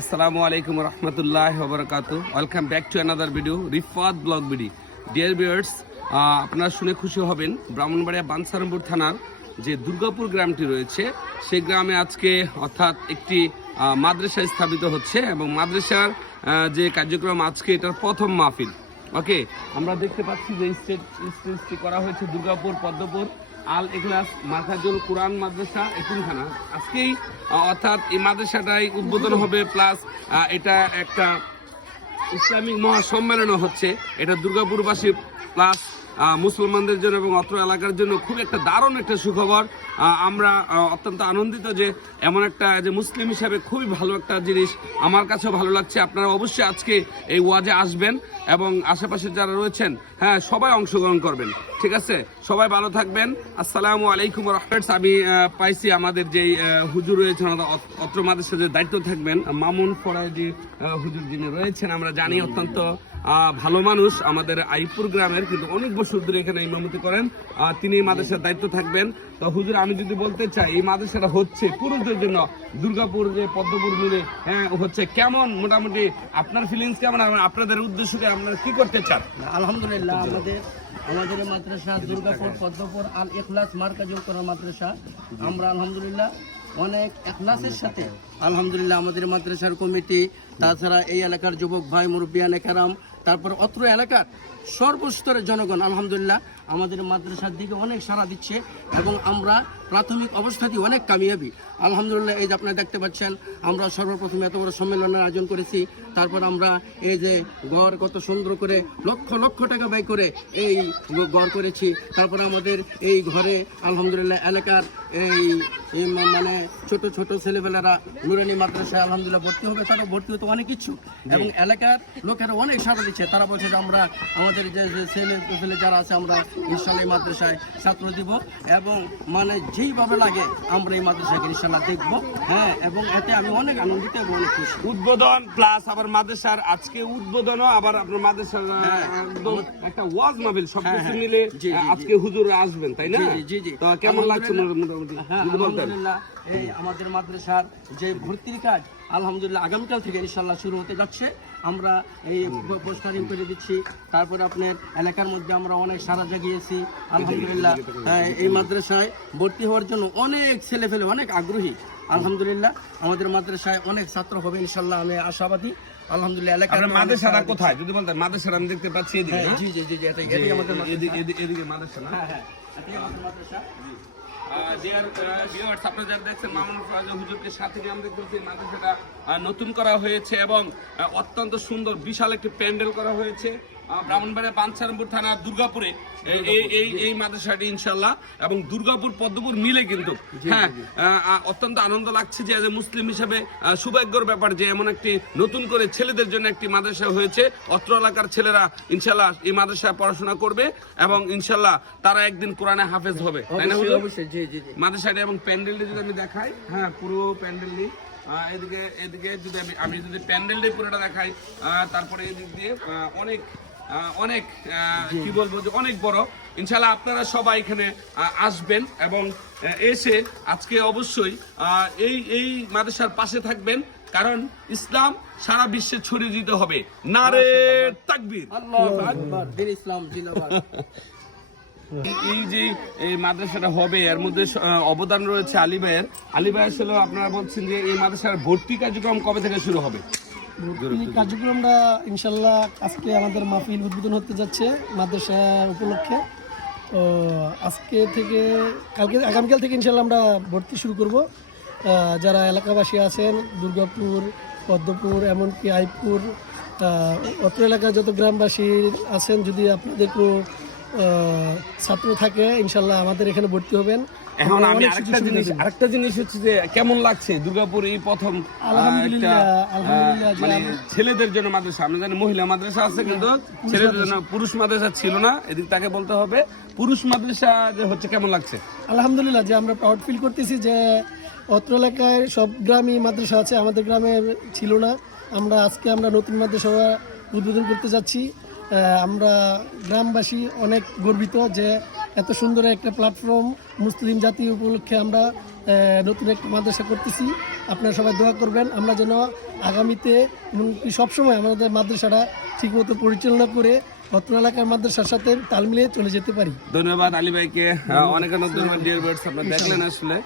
আসসালামু আলাইকুম রহমতুল্লাহ ববরকাত welcome back to another video Rifat blog BD dear viewers আপনারা শুনে খুশি হবেন, ব্রাহ্মণবাড়িয়া বানসারামপুর থানার যে দুর্গাপুর গ্রামটি রয়েছে, সেই গ্রামে আজকে অর্থাৎ একটি মাদ্রাসা স্থাপিত হচ্ছে এবং মাদ্রাসার যে কার্যক্রম আজকে এটার প্রথম মাহফিল। ওকে আমরা দেখতে পাচ্ছি যে স্টেজ, স্টেজটি করা হয়েছে দুর্গাপুর, পদ্মপুর। আল এখলাস মাখাজুল কোরআন, মাদ্রাসা এতিমখানা। আজকেই অর্থাৎ এই মাদ্রাসাটাই উদ্বোধন হবে, প্লাস এটা একটা ইসলামিক মহাসম্মেলনও হচ্ছে। এটা দুর্গাপুরবাসী, প্লাস মুসলমানদের জন্য এবং অত্র এলাকার জন্য খুব একটা দারুণ একটা সুখবর। আমরা অত্যন্ত আনন্দিত যে এমন একটা, যে মুসলিম হিসাবে খুবই ভালো একটা জিনিস আমার কাছেও ভালো লাগছে। আপনারা অবশ্যই আজকে এই ওয়াজে আসবেন এবং আশেপাশে যারা রয়েছেন হ্যাঁ সবাই অংশগ্রহণ করবেন। ঠিক আছে? সবাই ভালো থাকবেন। আসসালামু আলাইকুম রহমত আমি পাইছি আমাদের যেই হুজুর রয়েছেন অত্র মাদ্রাসার যে দায়িত্ব থাকবেন। মামুন ফরাজি হুজুর যিনি রয়েছেন, আমরা জানি অত্যন্ত ভালো মানুষ আমাদের আইপুর গ্রামের, কিন্তু অনেক বছর ধরে এখানে ইমামতি করেন তিনি এই মাদ্রাসার দায়িত্ব থাকবেন। তো হুজুর, আমি যদি বলতে চাই, এই মাদ্রাসাটা হচ্ছে পুরুষদের জন্য দুর্গাপুর যে পদ্মপুর মিলে হ্যাঁ হচ্ছে কেমন মোটামুটি? আপনার ফিলিংস কেমন? আপনাদের উদ্দেশ্যকে আপনারা কি করতে চান? আলহামদুলিল্লাহ, আমাদের আমাদের মাদ্রাসা দুর্গাপুর, পদ্মপুর আল ইখলাস মার্কাজুল করা মাদ্রাসা। আমরা আলহামদুলিল্লাহ অনেক এখলাসের সাথে, আলহামদুলিল্লাহ আমাদের মাদ্রাসার কমিটি, তাছাড়া এই এলাকার যুবক ভাই মুরব্বিয়ান একারাম তারপর অত্র এলাকার সর্বস্তরের জনগণ আলহামদুলিল্লাহ আমাদের মাদ্রাসার দিকে অনেক সাড়া দিচ্ছে এবং আমরা প্রাথমিক অবস্থাতেই অনেক কামিয়াবি। আলহামদুলিল্লাহ এই যে আপনারা দেখতে পাচ্ছেন আমরা সর্বপ্রথম এত বড় সম্মেলনের আয়োজন করেছি। তারপর আমরা এই যে ঘর কত সুন্দর করে লক্ষ লক্ষ টাকা ব্যয় করে এই ঘর করেছি। তারপর আমাদের এই ঘরে আলহামদুলিল্লাহ এলাকার এই মানে ছোট ছোট ছেলেপেলেরা নুরানি মাদ্রাসায় আলহামদুলিল্লাহ ভর্তি হবে তারা ভর্তি হতে অনেক ইচ্ছুক এবং এলাকার লোকেরা অনেক সাড়া দিচ্ছে। তারা বলছে যে আমরা আমাদের যে যে ছেলে ছেলে যারা আছে আমরা ইনশাল্লাহ এই মাদ্রাসায় ছাত্র দিব এবং মানে যেইভাবে লাগে আমরা এই মাদ্রাসাকে ইনশাল্লাহ দেখব হ্যাঁ এবং এতে আমি অনেক আনন্দিত এবং অনেক খুশি উদ্বোধন প্লাস আবার মাদ্রাসার আজকে উদ্বোধনও আবার আপনার মাদ্রাসার আহ, একটা ওয়াজ মাহফিল সব কিছু হ্যাঁ। মিলে। আজকে হুজুর আসবেন তাই না জি, জি। তো কেমন লাগছে। মোটামুটি হ্যাঁ এই আমাদের মাদ্রাসার যে ভর্তির কাজ আলহামদুলিল্লাহ আগামীকাল থেকে ইনশাল্লাহ শুরু হতে যাচ্ছে। আমরা এই পোস্টারিং করে দিচ্ছি। তারপরে আপনার এলাকার মধ্যে আমরা অনেক সারা জাগিয়েছি। আলহামদুলিল্লাহ হ্যাঁ, এই মাদ্রাসায় ভর্তি হওয়ার জন্য অনেক ছেলে ফেলে অনেক আগ্রহী। আলহামদুলিল্লাহ আমাদের মাদ্রাসায় অনেক ছাত্র হবে ইনশাল্লাহ আমি আশাবাদী। আলহামদুলিল্লাহ এলাকার মাদ্রাসাটা কোথায়? যদি বলতেন মাদ্রাসাটা আমি দেখতে পাচ্ছি এদিকে হ্যাঁ, হ্যাঁ? জি জি জি জি এটাই এটাই আমাদের এদিকে- মাদ্রাসা হ্যাঁ হ্যাঁ সাথে আমরা দেখছি নতুন করা হয়েছে এবং অত্যন্ত সুন্দর বিশাল একটি প্যান্ডেল করা হয়েছে। ব্রাহ্মণবাড়িয়া থানা দুর্গাপুরে এই- এই মাদ্রাসাটি ইনশাল্লাহ এবং দুর্গাপুর পদ্মপুর মিলে কিন্তু হ্যাঁ অত্যন্ত আনন্দ লাগছে যে as a মুসলিম হিসেবে সৌভাগ্যর ব্যাপার যে এমন একটি নতুন করে ছেলেদের জন্য একটি মাদ্রাসা হয়েছে। অত্র এলাকার ছেলেরা ইনশাল্লাহ এই মাদ্রাসায় পড়াশোনা করবে এবং ইনশাল্লাহ তারা একদিন কোরআনে হাফেজ হবে তাই না মাদ্রাসাটি এবং প্যান্ডেলটি যদি আমি দেখাই হ্যাঁ পুরো প্যান্ডেলটি এদিকে এদিকে যদি আমি আমি যদি প্যান্ডেলটি পুরোটা দেখাই আহ, তারপরে এদিক দিয়ে অনেক অনেক কি বলব যে অনেক বড়। ইনশাল্লাহ আপনারা সবাই এখানে আসবেন এবং এসে আজকে অবশ্যই এই এই মাদ্রাসার পাশে থাকবেন কারণ ইসলাম সারা বিশ্বে ছড়িয়ে দিতে হবে। নারে তাকবীর। আল্লাহু আকবার। দিন ইসলাম জিন্দাবাদ। এই- যে এই মাদ্রাসাটা হবে এর মধ্যে অবদান রয়েছে আলী ভাইয়ের। আলী ভাই আসলে আপনারা বলছেন যে এই মাদ্রাসার ভর্তি কার্যক্রম কবে থেকে শুরু হবে? কার্যক্রমটা ইনশাল্লাহ আজকে আমাদের মাহফিল উদ্বোধন হতে যাচ্ছে মাদ্রাসা উপলক্ষে। তো আজকে থেকে কালকে আগামীকাল থেকে ইনশাল্লাহ আমরা ভর্তি শুরু করব। যারা এলাকাবাসী আছেন দুর্গাপুর পদ্মপুর এমনকি আইপুর অত্র এলাকার যত গ্রামবাসী আছেন যদি আপনাদের কোনো আহ, ছাত্র থাকে ইনশাল্লাহ আমাদের এখানে ভর্তি হবেন। এখন আমি আরেকটা জিনিস আরেকটা জিনিস হচ্ছে যে কেমন লাগছে দুর্গাপুর এই প্রথম মানে ছেলেদের জন্য মাদ্রাসা আমরা জানি মহিলা মাদ্রাসা আছে কিন্তু ছেলেদের জন্য পুরুষ মাদ্রাসা ছিল না এদিক তাকে বলতে হবে। পুরুষ মাদ্রাসা যে হচ্ছে কেমন লাগছে? আলহামদুলিল্লাহ যে আমরা প্রাউড ফিল করতেছি যে অত্র এলাকায় সব গ্রামই মাদ্রাসা আছে আমাদের গ্রামে ছিল না। আমরা আজকে আমরা নতুন মাদ্রাসা উদ্বোধন করতে যাচ্ছি। আমরা গ্রামবাসী অনেক গর্বিত যে এত সুন্দর একটা প্ল্যাটফর্ম মুসলিম জাতি উপলক্ষে আমরা নতুন একটা মাদ্রাসা করতেছি। আপনারা সবাই দোয়া করবেন আমরা যেন আগামীতে এবং কি সবসময় আমাদের মাদ্রাসাটা ঠিকমতো পরিচালনা করে অত্র এলাকার মাদ্রাসার সাথে তাল মিলিয়ে চলে যেতে পারি। ধন্যবাদ আলী ভাইকে। অনেক আপনারা দেখলেন আসলে।